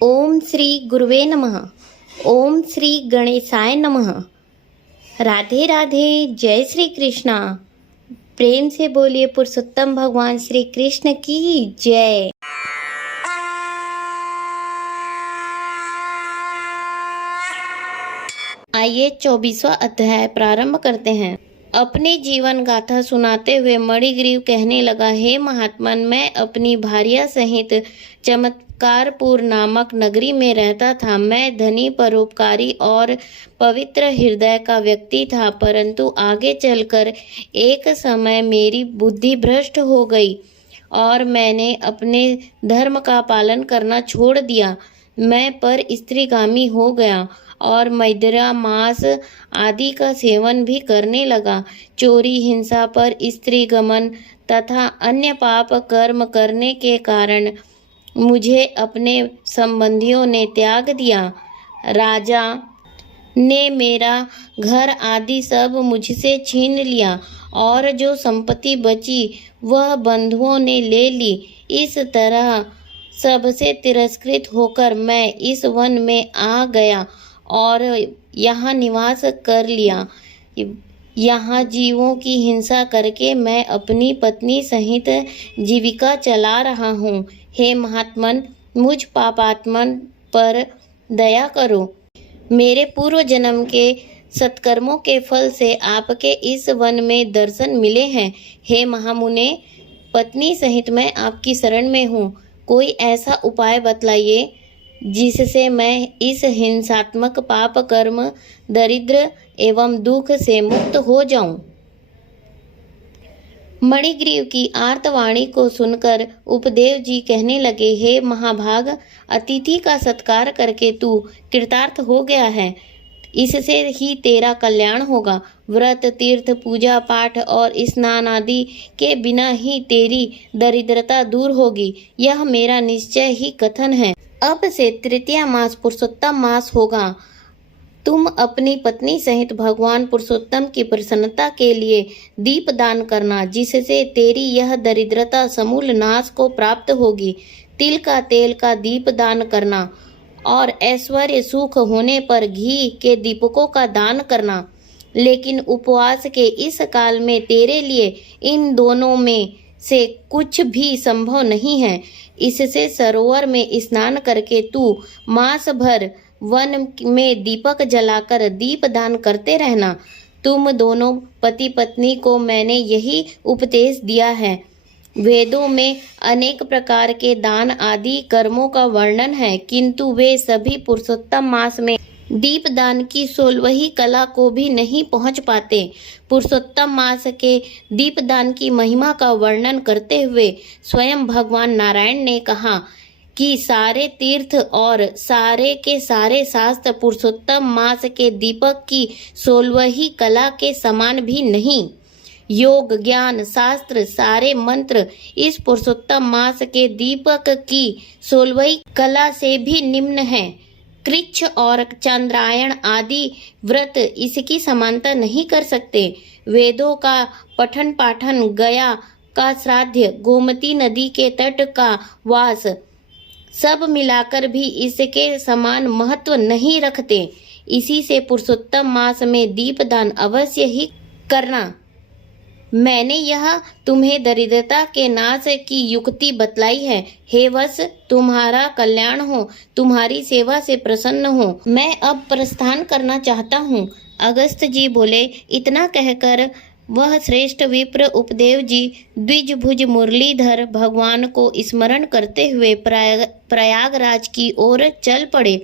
ओम श्री गुरुवे नमः। ओम श्री गणेशाय नमः। राधे राधे, जय श्री कृष्णा। प्रेम से बोलिए पुरुषोत्तम भगवान श्री कृष्ण की जय। आइए 24वां अध्याय प्रारंभ करते हैं। अपने जीवन गाथा सुनाते हुए मणिग्रीव कहने लगा, हे महात्मन, मैं अपनी भार्या सहित चमत्कारपुर नामक नगरी में रहता था। मैं धनी, परोपकारी और पवित्र हृदय का व्यक्ति था, परंतु आगे चलकर एक समय मेरी बुद्धि भ्रष्ट हो गई और मैंने अपने धर्म का पालन करना छोड़ दिया। मैं पर स्त्रीगामी हो गया और मदिरा, मांस आदि का सेवन भी करने लगा। चोरी, हिंसा, पर स्त्री गमन तथा अन्य पाप कर्म करने के कारण मुझे अपने संबंधियों ने त्याग दिया। राजा ने मेरा घर आदि सब मुझसे छीन लिया और जो संपत्ति बची वह बंधुओं ने ले ली। इस तरह सबसे तिरस्कृत होकर मैं इस वन में आ गया और यहाँ निवास कर लिया। यहाँ जीवों की हिंसा करके मैं अपनी पत्नी सहित जीविका चला रहा हूँ। हे महात्मन, मुझ पापात्मन पर दया करो। मेरे पूर्व जन्म के सत्कर्मों के फल से आपके इस वन में दर्शन मिले हैं। हे महामुने, पत्नी सहित मैं आपकी शरण में हूँ। कोई ऐसा उपाय बतलाइए जिससे मैं इस हिंसात्मक पाप कर्म, दरिद्र एवं दुख से मुक्त हो जाऊं। मणिग्रीव की आर्तवाणी को सुनकर उपदेव जी कहने लगे, हे महाभाग, अतिथि का सत्कार करके तू कृतार्थ हो गया है। इससे ही तेरा कल्याण होगा। व्रत, तीर्थ, पूजा पाठ और स्नान आदि के बिना ही तेरी दरिद्रता दूर होगी। यह मेरा निश्चय ही कथन है। अब से तृतीया मास पुरुषोत्तम मास होगा। तुम अपनी पत्नी सहित भगवान पुरुषोत्तम की प्रसन्नता के लिए दीप दान करना, जिससे तेरी यह दरिद्रता समूल नाश को प्राप्त होगी। तिल का तेल का दीप दान करना और ऐश्वर्य सुख होने पर घी के दीपकों का दान करना। लेकिन उपवास के इस काल में तेरे लिए इन दोनों में से कुछ भी संभव नहीं है। इससे सरोवर में स्नान करके तू मास भर वन में दीपक जलाकर दीप दान करते रहना। तुम दोनों पति पत्नी को मैंने यही उपदेश दिया है। वेदों में अनेक प्रकार के दान आदि कर्मों का वर्णन है, किंतु वे सभी पुरुषोत्तम मास में दीपदान की 16वीं कला को भी नहीं पहुंच पाते। पुरुषोत्तम मास के दीपदान की महिमा का वर्णन करते हुए स्वयं भगवान नारायण ने कहा कि सारे तीर्थ और सारे के सारे शास्त्र पुरुषोत्तम मास के दीपक की 16वीं कला के समान भी नहीं। योग, ज्ञान, शास्त्र, सारे मंत्र इस पुरुषोत्तम मास के दीपक की 16वीं कला से भी निम्न है। कृच्छ और चंद्रायण आदि व्रत इसकी समानता नहीं कर सकते। वेदों का पठन पाठन, गया का श्राद्ध, गोमती नदी के तट का वास, सब मिलाकर भी इसके समान महत्व नहीं रखते। इसी से पुरुषोत्तम मास में दीपदान अवश्य ही करना। मैंने यह तुम्हें दरिद्रता के नाश की युक्ति बतलाई है। हे वत्स, तुम्हारा कल्याण हो, तुम्हारी सेवा से प्रसन्न हो। मैं अब प्रस्थान करना चाहता हूँ। अगस्त जी बोले। इतना कहकर वह श्रेष्ठ विप्र उपदेव जी द्विजभुज मुरलीधर भगवान को स्मरण करते हुए प्रयागराज की ओर चल पड़े।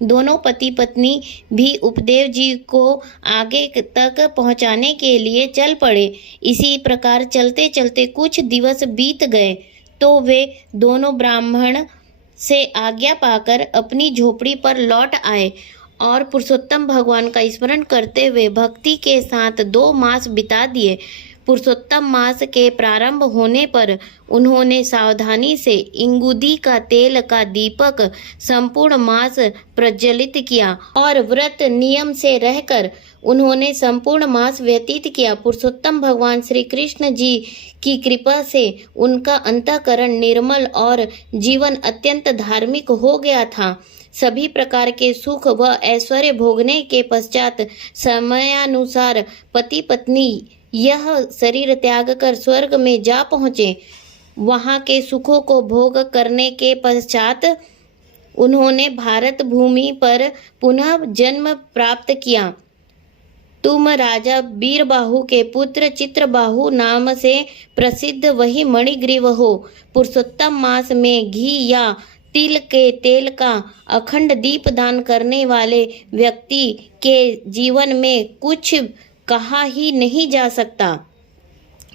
दोनों पति पत्नी भी उपदेव जी को आगे तक पहुंचाने के लिए चल पड़े। इसी प्रकार चलते चलते कुछ दिवस बीत गए तो वे दोनों ब्राह्मण से आज्ञा पाकर अपनी झोपड़ी पर लौट आए और पुरुषोत्तम भगवान का स्मरण करते हुए भक्ति के साथ 2 मास बिता दिए। पुरुषोत्तम मास के प्रारंभ होने पर उन्होंने सावधानी से इंगुदी का तेल का दीपक संपूर्ण मास प्रज्वलित किया और व्रत नियम से रहकर उन्होंने संपूर्ण मास व्यतीत किया। पुरुषोत्तम भगवान श्री कृष्ण जी की कृपा से उनका अंतःकरण निर्मल और जीवन अत्यंत धार्मिक हो गया था। सभी प्रकार के सुख व ऐश्वर्य भोगने के पश्चात समयानुसार पति पत्नी यह शरीर त्याग कर स्वर्ग में जा पहुँचे। वहाँ के सुखों को भोग करने के पश्चात उन्होंने भारत भूमि पर पुनः जन्म प्राप्त किया। तुम राजा बीरबाहु के पुत्र चित्रबाहु नाम से प्रसिद्ध वही मणिग्रीव हो। पुरुषोत्तम मास में घी या तिल के तेल का अखंड दीप दान करने वाले व्यक्ति के जीवन में कुछ कहा ही नहीं जा सकता।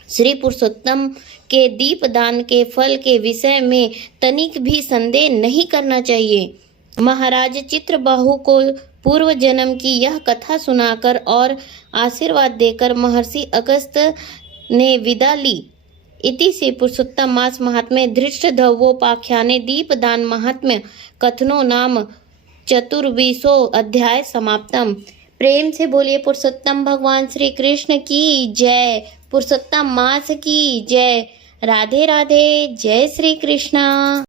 श्री पुरुषोत्तम के दीप दान के फल के विषय में तनिक भी संदेह नहीं करना चाहिए। महाराज चित्रबाहु को पूर्व जन्म की यह कथा सुनाकर और आशीर्वाद देकर महर्षि अगस्त ने विदा ली। इति से पुरुषोत्तम मास महात्म्य धृष्टद्रव्योपाख्याने दीपदान महात्म्य कथनो नाम 24 अध्याय समाप्तम। प्रेम से बोलिए पुरुषोत्तम भगवान श्री कृष्ण की जय। पुरुषोत्तम मास की जय। राधे राधे। जय श्री कृष्णा।